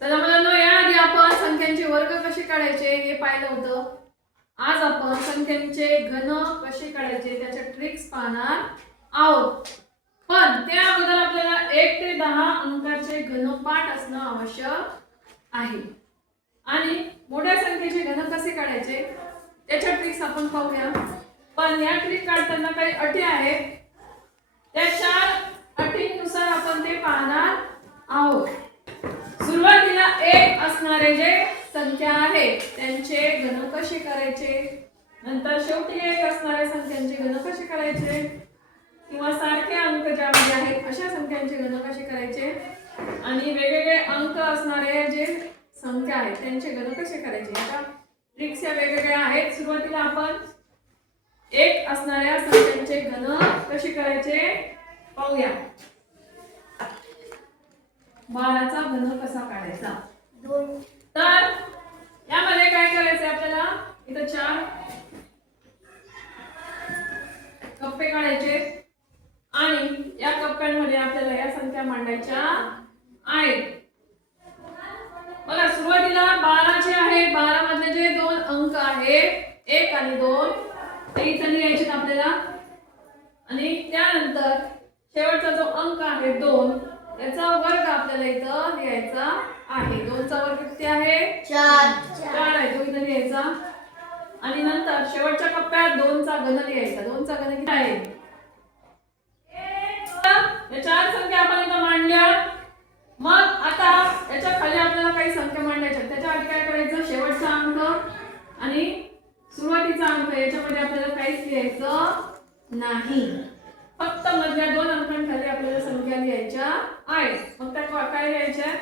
चला मुलांनो, याआधी आपण संख्यांचे वर्ग कसे काढायचे हे पाहिलं होतं. आज आपण संख्यांचे घन कसे काढायचे त्याच्या ट्रिक्स पाहणार आहोत. पण त्या अगोदर आपल्याला 1 ते 10 अंकाचे घनपाठ असणं आवश्यक आहे. आणि मोठ्या संख्येचे घन कसे काढायचे त्याच्या ट्रिक्स आपण पाहूया. पण या ट्रिक काढताना काही अटी आहेत. त्या 4 अटींनुसार आपण ते पाहणार आहोत. सुरुवातीला 1 असणारे जे संख्या आहेत त्यांचे घन कसे करायचे, नंतर शेवटी 1 असणाऱ्या संख्यांचे घन कसे करायचे, किंवा सारखे अंक ज्यामध्ये आहेत अशा संख्यांचे घन कसे करायचे, आणि वेगवेगळे अंक असणारे जे संख्या आहेत त्यांचे घन कसे करायचे. आता ट्रिक्स या वेगवेगळ्या आहेत. सुरुवातीला आपण 1 असणाऱ्या संख्यांचे घन कसे करायचे पाहूया. 12चा घन कसा काढायचा. तर यामध्ये काय करायचं आपल्याला, इथं 4 कप्पे काढायचे आणि या कप्प्यांमध्ये आपल्याला या संख्या मांडायच्या आहेत. बघा, सुरुवातीला 12 जे आहे, 12 मधले जे 2 अंक आहेत 1 आणि 2 ते इथं लिहायचे आपल्याला. आणि त्यानंतर शेवटचा जो अंक आहे 2 याचा वर्ग आपल्याला इथं लिहायचा आहे. 2 चा वर्ग किती आहे? 4 आहे, तो इथं लिहायचा. आणि नंतर शेवटच्या कप्प्यात 2 चा घन लिहायचा. 2 चा घन किती आहे? या 4 संख्या आपण इथं मांडल्या. मग आता याच्या खाली आपल्याला काही संख्या मांडायच्या. त्याच्या आधी काय करायचं, शेवटचा अंक आणि सुरुवातीचा अंक याच्यामध्ये आपल्याला काहीच लिहायचं नाही. फक्त मधल्या 2 अंकांखाली आपल्याला संख्या लिहायच्या आहेत. मग त्या काय लिहायच्या,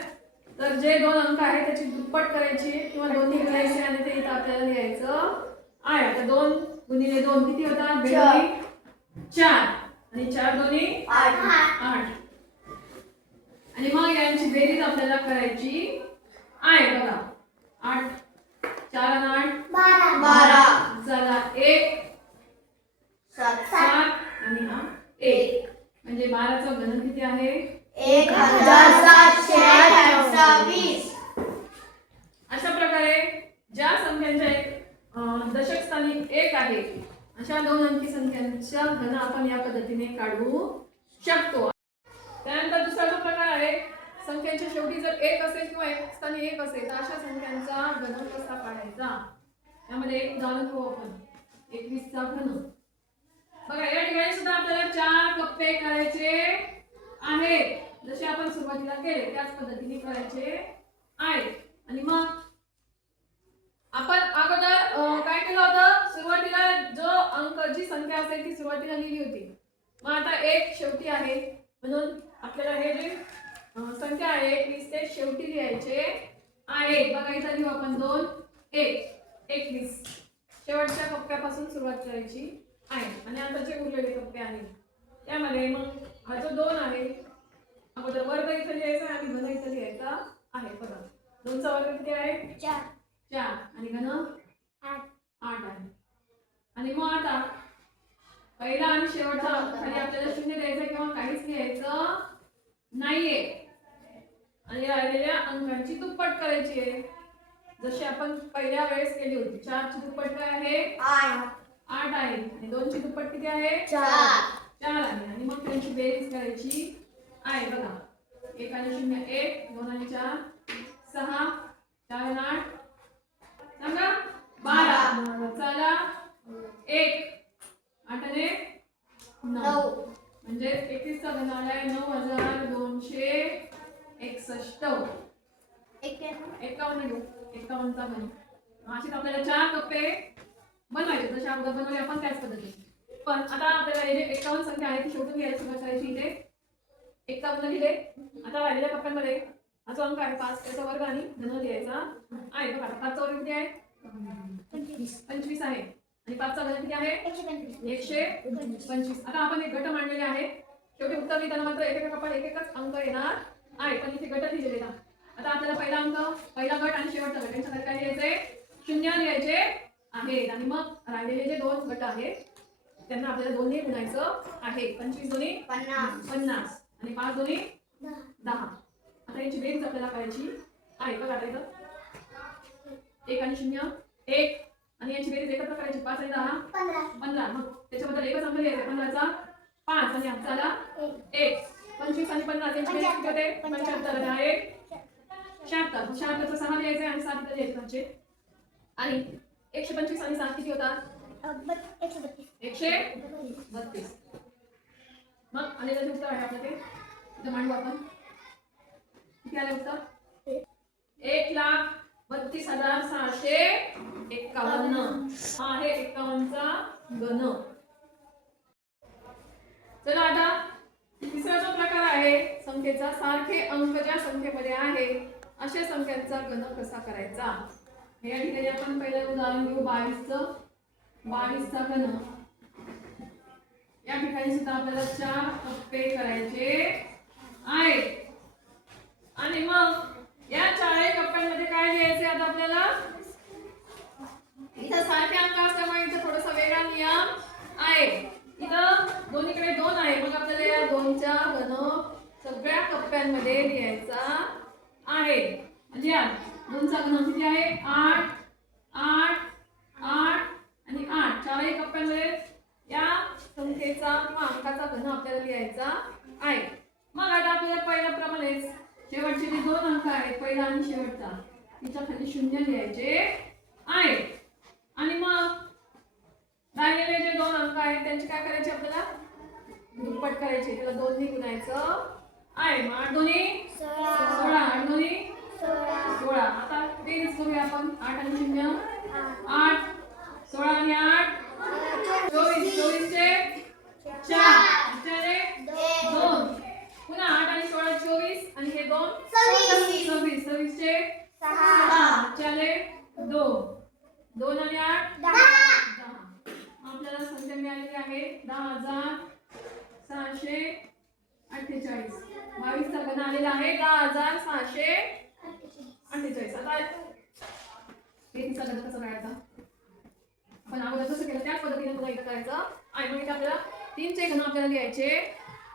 तर जे 2 अंक आहेत त्याची दुप्पट करायची किंवा दोन्ही करायचे आणि ते इथं आपल्याला लिहायचं आहे. आता 2 गुणिले 2 किती होतात? 4 आणि 4 दोन्ही 8. आणि मग यांची बेरीज आपल्याला करायची आहे. बघा, 8 4 आणि 8 12 झाला 1 7 आणि हा 1, म्हणजे 12चा घन किती आहे? 1728. अशा प्रकारे ज्या संख्यांच्या दशक स्थानी 1 आहे अशा 2 अंकी संख्यांच्या घन आपण या पद्धतीने काढू शकतो. त्यानंतर दुसरा जो प्रकार आहे, संख्यांच्या शेवटी जर 1 असेल किंवा 1 स्थानी 1 असेल तर अशा संख्यांचा घन कसा काढायचा. यामध्ये एक उदाहरण घेऊ आपण. 21 चा घन. बघा, या ठिकाणी सुद्धा आपल्याला 4 कप्पे करायचे आहेत. जसे आपण सुरुवातीला केले त्याच पद्धतीने करायचे आहेत. आणि मग आपण अगोदर काय केलं होतं, सुरुवातीला जो अंक जी संख्या असेल ती सुरुवातीला लिहिली होती. मग आता 1 शेवटी आहे म्हणून आपल्याला हे जे संख्या आहे 21 ते शेवटी लिहायचे आहे. बघा, इथं लिहू आपण 2 1 21. शेवटच्या कप्प्यापासून सुरुवात करायची आहे. आणि आता जे उरलेले कप्पे आहेत त्यामध्ये मग हा जो 2 आहे अगोदर वर्ग इथं लिहायचा आणि घन इथं लिहायचा आहे. बघा, 2 चा वर्ग किती आहे? 4 आणि घन 8 आहे. आणि मग आता पहिला आणि शेवटचा अंक खाली आपल्याला 0 द्यायचा किंवा काहीच लिहायचं नाहीये. आणि राहिलेल्या अंकांची दुप्पट करायची आहे जशी आपण पहिल्या वेळेस केली होती. 4 ची दुप्पट काय आहे? 8 आहे. आणि 2 ची दुप्पट किती आहे? 4 आहे. आणि मग त्यांची बेरीज करायची आहे. बघा, 1 आणि 0 1, 2 आणि 4 6, 4 आणि 8 सांगा 12. चला 1 8 आणि 9, म्हणजे 21 चा घन आलाय 9261. 51 घेऊ. 51 चा घन. अशीच आपल्याला 4 कप्पे बनवायचे जसे अगोदर बनवले आपण त्याच पद्धतीने. पण आता आपल्याला हे जे 51 संख्या आहे ती शेवटून घ्यायला सुरुवात करायची. इथे 51 लिहिले. आता राहिलेल्या कप्प्यांमध्ये हा जो अंक आहे 5 त्याचा वर्ग आणि धन लिहायचा आहे. बघा, 5 चा वर्ग किती आहे? 25 आहे. आणि 5 चा घन किती आहे? 125. आता आपण एक गट मांडलेले आहे. शेवटी उत्तर लिहिताना मात्र एकेका कप्प्यात एकच अंक येणार आहे. पण इथे गट लिहिलेले ना. आता आपल्याला पहिला अंक, पहिला गट आणि शेवटचा गट यांच्याकडे काय लिहायचंय? 0 लिहायचे आहेत. आणि मग राहिलेले जे 2 गट आहेत त्यांना आपल्याला 2 ने गुणायचं आहे. 25 दोन्ही 50 आणि 5 दोन्ही 10. आता याची बेरीज आपल्याला करायची आहे बघा आता इथं 1 आणि 0 1 आणि याची बेरीज एकत्र करायची 5 आणि 10 15 मग त्याच्याबद्दल एकच अंक लिहायचा 15चा 5 आणि आमचाला 1 25 आणि 50 यांची बेरीज किती होते 75 आणि 1 76 76चा 6 लिहायचा आणि 7 इथं लिहायचे म्हणजे आणि 125 आणि 7 किती होता 132 मग आणि त्याचे उत्तर आहे आपलं ते इथं मांडू आपण किती आले उत्तर 1,32,651 हा आहे 51 चा घन. चला आता तिसरा जो प्रकार आहे संख्येचा सारखे अंक ज्या संख्येमध्ये आहे अशा संख्यांचा घन कसा करायचा हे या ठिकाणी आपण पहिलं उदाहरण घेऊ 22 चा घन. या ठिकाणी सुद्धा आपल्याला 4 कप्पे करायचे आहेत आणि मग या 4 कप्प्यांमध्ये काय लिहायचे आता आपल्याला इथं सारखे अंक असल्यामुळे इथं थोडासा वेगळा नियम आहे. इथं दोन्हीकडे 2 आहे मग आपल्याला या 2च्या घन सगळ्या कप्प्यांमध्ये लिहायचा आहे. म्हणजे या 2चा घन किती आहे 8 8 8 आणि 8 4 कप्प्यांमध्ये या संख्येचा किंवा अंकाचा घन आपल्याला लिहायचा आहे. मग आता आपल्याला पहिल्याप्रमाणेच शेवटचे जे 2 अंक आहेत पहिला आणि शेवटचा तिच्या खाली 0 लिहायचे आहे आणि मग राहिलेले जे 2 अंक आहेत त्यांचे काय करायचे आपल्याला दुप्पट करायचे त्याला 2 ने गुणायचं आहे. मग 8 दोन्ही 16 8 दोन्ही 16 आता बेरीज करूया आपण 8 आणि 0 8 16 आणि 8 24 24 चे 4 चे 2 पुन्हा 8 आणि 16 24 आणि हे 2 26 26 चे 6 चाले 2 2 आणि 8 10 आपल्याला संख्या मिळालेली आहे 10,648 22 चा घन आलेला आहे 10,648. आता बेरीजचा घन कसा काढायचा आपण अगोदर जसं केलं त्याच पद्धतीने पुन्हा इथं करायचं आहे. मग इथे आपल्याला 3 चे घन आपल्याला लिहायचे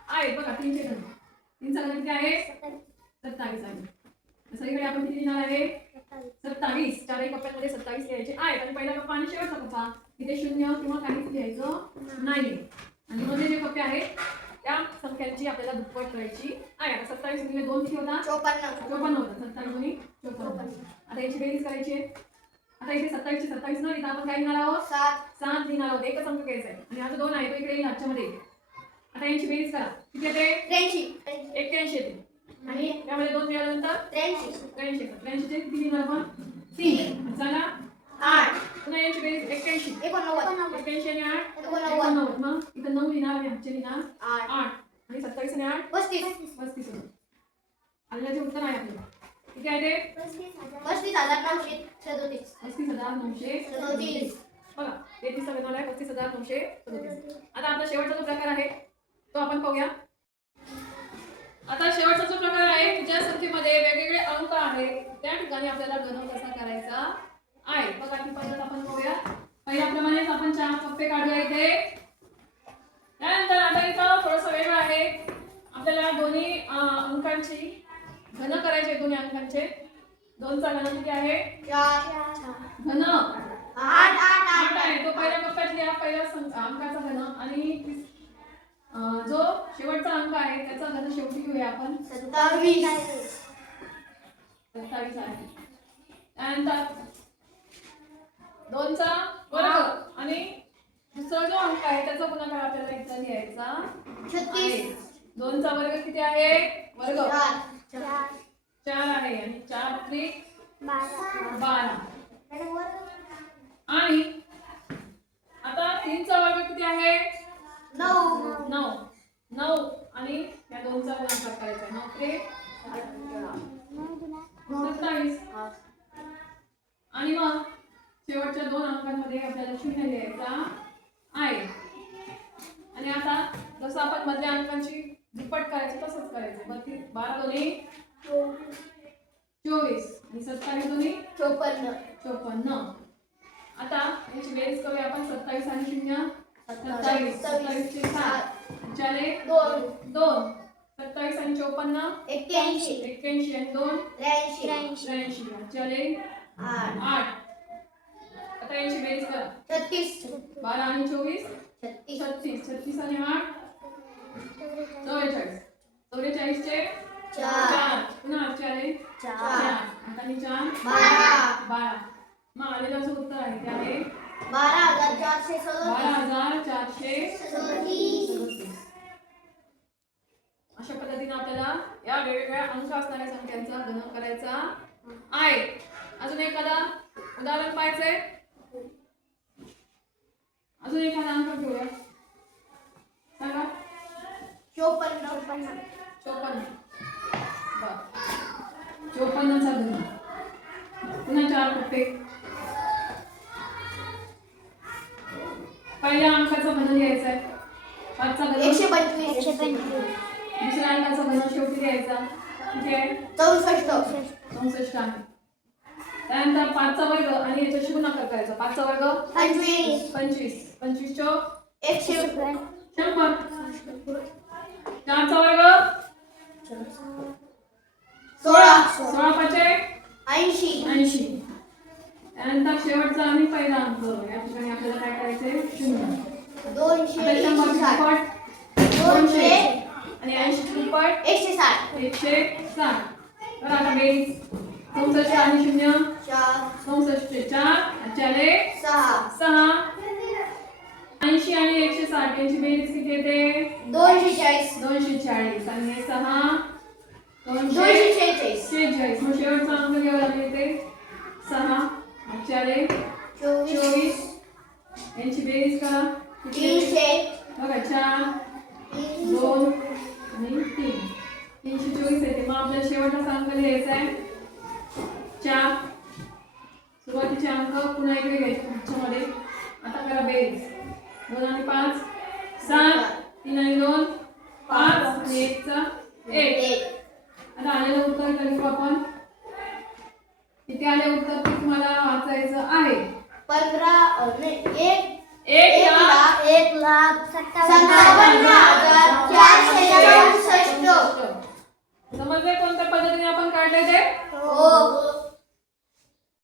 आहेत बघा 3 चे घन 3 चा घन किती आहे 27 आहे. सगळीकडे आपण किती लिहिणार आहे 27 4 कप्प्यांमध्ये 27 लिहायचे आहेत आणि पहिला कप्पा आणि शेवटचा कप्पा इथे 0 किंवा काहीच लिहायचं नाही आणि मध्ये जे कप्पे आहेत त्या संख्यांची आपल्याला दुप्पट करायची आहे. आता 27 गुणिले 2 किती होता 54 होता 27 गुणिले 54. आता याची बेरीज करायची आहे. आता इथे 27 चे 27 न लिहिता आपण काय लिहिणार आहोत 7 लिहिणार आहोत एकच अंक घ्यायचा आहे आणि आता 2 आहे तो इकडे येईल आजच्यामध्ये. आता यांची बेरीज करा किती येते 81 येते आणि त्यामध्ये 2 मिळाल्यानंतर 83 चे किती लिहिणार आपण 3 चला 8 पुन्हा यांची बेरीज 81 81 आणि 8 89 मग इथं 9 लिहिणार आणि आजचे लिहिणार 8 आणि 27 आणि 8 35 होतं. आलेलं जे उत्तर आहे आपल्याला किती आहे ते 35,937 बघा 33 चा घन आलाय 35,937. आता आपला शेवटचा जो प्रकार आहे तो आपण पाहूया. आता शेवटचा जो प्रकार आहे की ज्या संख्येमध्ये वेगवेगळे अंक आहेत त्या ठिकाणी आपल्याला घन कसा करायचा आहे बघा ती पद्धत आपण पाहूया. पहिल्याप्रमाणेच आपण 4 कप्पे काढूया इथे. त्यानंतर आता इथं थोडंसं वेगळं आहे आपल्याला दोन्ही अंकांची घन करायचे दोन्ही अंकांचे 2 चा घन किती आहे घन 8 आहे तो पहिल्या कप्प्यात लिहा पहिल्या अंकाचा घन आणि जो शेवटचा अंक आहे त्याचा घन शेवटी घेऊया आपण 27 आहे. त्यानंतर 2 चा वर्ग आणि दुसरा जो अंक आहे त्याचा गुणाकार आपल्याला इथं लिहायचा 36. 2 चा वर्ग किती आहे वर्ग 4 आहे आणि 4 त्रिक 12 आणि आता 3 चा वर्ग किती आहे 9 आणि या 2 चा गुणाकार करायचा 9 त्रिक 27 आणि मग शेवटच्या 2 अंकांमध्ये आपल्याला 0 लिहायचा आहे. आणि आता जसं आपण मधल्या अंकांची दुप्पट करायचं तसंच करायचं 12 दोन्ही 24 आणि 27 दोन्ही 54. आता याची बेरीज करूया आपण 27 आणि 0 27 27 चे 7 4 2 27 आणि 54 81 81 आणि 2 83 83 चले 8 आता यांची बेरीज करा 36 12 आणि 24 36 36 36 आणि 8 44 44 चे 4 पुन्हा चले 4 आता ही 4 12 मग आलेलं उत्तर आहे ते आहे 12,437 अशा पद्धतीने आपल्याला या वेगवेगळ्या अंक असणाऱ्या संख्यांचा घन करायचा आहे. अजून एखादा उदाहरण पाहायचंय. अजून एखादा अंक घेऊया. सांगा 54 54चा घन पुन्हा 4 पट्टे. पहिल्या अंकाचा घन घ्यायचा आहे 5चा घन 125 दुसऱ्या अंकाचा घन शेवटी घ्यायचा किती आहे 64 आहे. त्यानंतर 5चा वर्ग आणि याच्याशी गुणाकार करायचा 5चा वर्ग 25 25 चो 100 100 4चा वर्ग 16 पाचे 80. त्यानंतर शेवटचा आणि पहिला अंक या ठिकाणी आपल्याला काय करायचंय 0. 260 200 आणि 80 ची दुप्पट 160 160. तर आता बेरीज 64 आणि 0 64 चे 4 चले 6 80 आणि 160 यांची बेरीज किती येते 240 आणि हे 6 246. मग शेवटचा अंक घ्यावा लागेल ते 6 चले 24 यांची बेरीज करा बघा 4 2 आणि 3 324 येते. मग आपल्याला शेवटचा अंक लिहायचा आहे 4. सुरुवातीचे अंक पुन्हा इकडे घ्यायचे पुढच्यामध्ये. आता करा बेरीज 2 आणि 5 7 3 आणि 2 5 आणि 1 चा 1. आता आलेलं उत्तर इथं लिहू आपण. इथे आले उत्तर ते तुम्हाला वाचायचं आहे 1,57,000